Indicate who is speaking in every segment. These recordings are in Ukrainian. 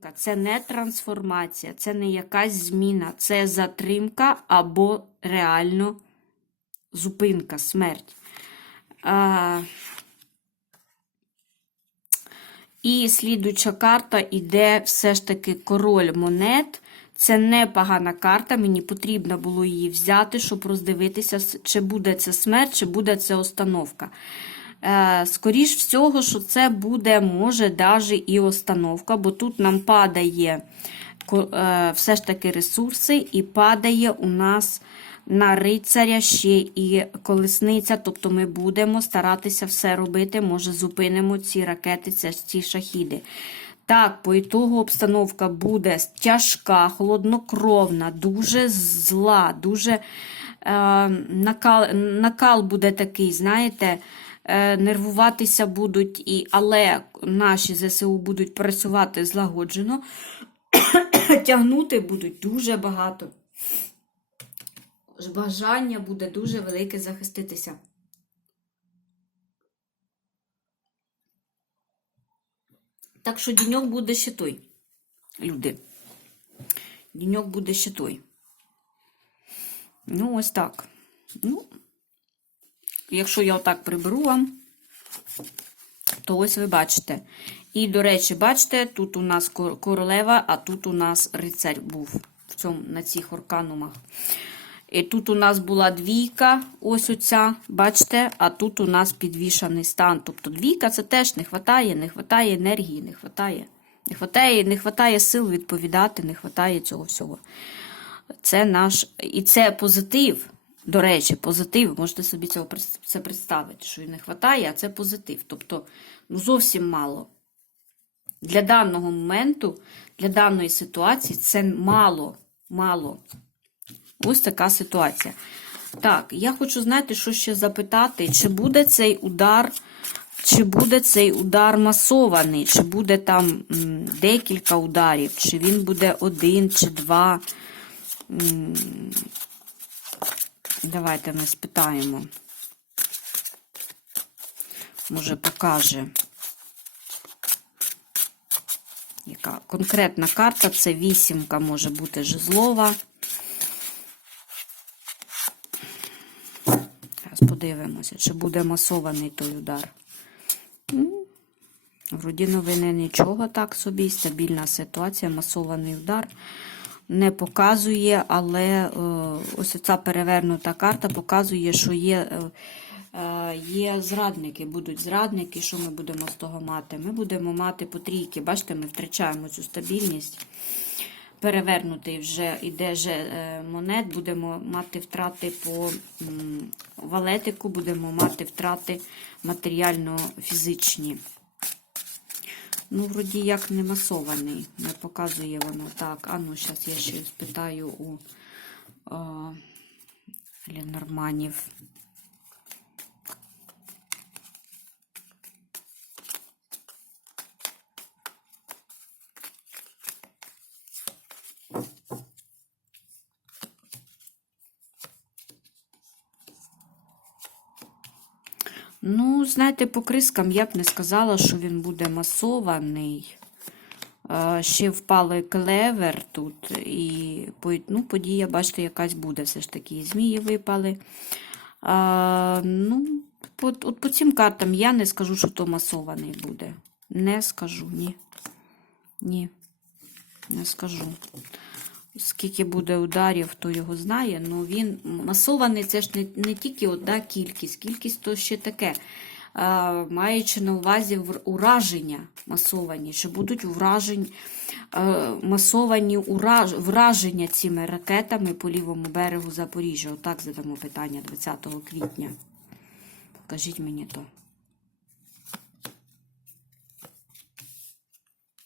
Speaker 1: затримка, це не трансформація, це не якась зміна, це затримка або реально зупинка, смерть. А, і слідуча карта іде все ж таки король монет. Це непогана карта, мені потрібно було її взяти, щоб роздивитися, чи буде це смерть, чи буде це установка. Е, Скоріш всього, що це буде, може, навіть і установка, бо тут нам падає е, все ж таки ресурси, і падає у нас на рицаря ще і колесниця. Тобто ми будемо старатися все робити, може, зупинимо ці ракети, ці, шахіди. Так, по ітогу обстановка буде тяжка, холоднокровна, дуже зла, дуже е, накал, накал буде такий, знаєте, нервуватися будуть, і, але наші ЗСУ будуть працювати злагоджено, тягнути будуть дуже багато. Бажання буде дуже велике захиститися. Так що діньок буде ще той, люди. Діньок буде ще той. Ну, ось так. Ну, якщо я отак приберу вам, то ось ви бачите. І, до речі, бачите, тут у нас королева, а тут у нас рицарь був в цьому, на цих орканумах. І тут у нас була двійка, ось оця, бачите, а тут у нас підвішаний стан. Тобто двійка це теж не хватає, не хватає енергії, не хватає. Не хватає, не хватає сил відповідати, не хватає цього всього. Це наш. І це позитив. До речі, позитив. Можете собі цього це представити, що не хватає, а це позитив. Тобто, ну зовсім мало. Для даного моменту, для даної ситуації це мало. Мало. Ось така ситуація. Так, я хочу знаєте, що ще запитати, чи буде цей удар, чи буде цей удар масований, чи буде там м, декілька ударів, чи він буде один, чи два. М, Давайте ми спитаємо. Може, покаже. Яка конкретна карта це вісімка може бути жезлова. Зараз подивимося, чи буде масований той удар. Вроді новини нічого так собі, стабільна ситуація, масований удар. Не показує, але е, ось ця перевернута карта показує, що є, е, е, є зрадники, будуть зрадники. Що ми будемо з того мати? Ми будемо мати по трійки. Бачите, ми втрачаємо цю стабільність перевернутий вже іде же монет, будемо мати втрати по валетику, будемо мати втрати матеріально-фізичні. Ну, вроді як не масований, не показує воно так. А ну, зараз я ще спитаю у о, Ленорманів. Ну, знаєте, по крискам я б не сказала, що він буде масований. Е, Ще впали клевер тут, і ну, подія, бачите, якась буде. Все ж таки, змії випали. А, ну, по, от по цим картам я не скажу, що то масований буде. Не скажу, ні. Ні, не скажу. Скільки буде ударів, хто його знає. Ну він масований, це ж не, не тільки одна кількість, кількість то ще таке. А, маючи на увазі ураження масовані, що будуть вражень, е, масовані ураж, враження цими ракетами по лівому берегу Запоріжжя. Отак задамо питання 20 квітня. Покажіть мені то.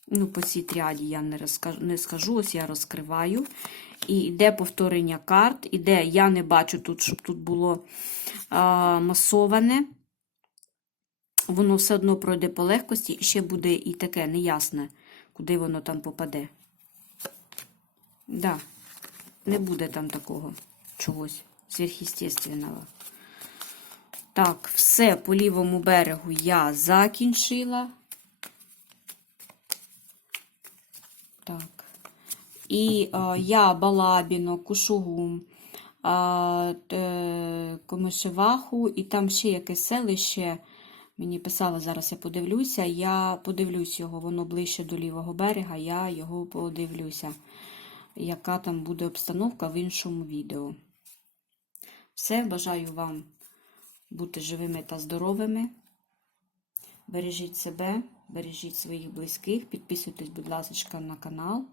Speaker 1: Ну, по цій тріаді я не, розкажу, не скажу, ось я розкриваю. І йде повторення карт, іде, я не бачу тут, щоб тут було а, масоване. Воно все одно пройде по легкості, і ще буде і таке неясне, куди воно там попаде. Да, не буде там такого чогось сверхъестественного. Так, все по лівому берегу я закінчила. І е, я Балабіно, Кушугум, е, Комишеваху, і там ще якесь селище. Мені писали, зараз я подивлюся. Я подивлюсь його, воно ближче до лівого берега, я його подивлюся, яка там буде обстановка в іншому відео. Все, бажаю вам бути живими та здоровими. Бережіть себе, бережіть своїх близьких, підписуйтесь, будь ласка, на канал.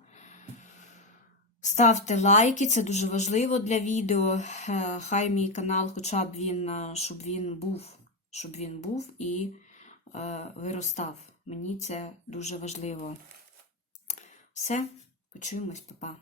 Speaker 1: Ставте лайки, це дуже важливо для відео. Е, Хай мій канал, хоча б він, е, щоб він був, щоб він був і е, виростав. Мені це дуже важливо. Все, почуємось, па-па.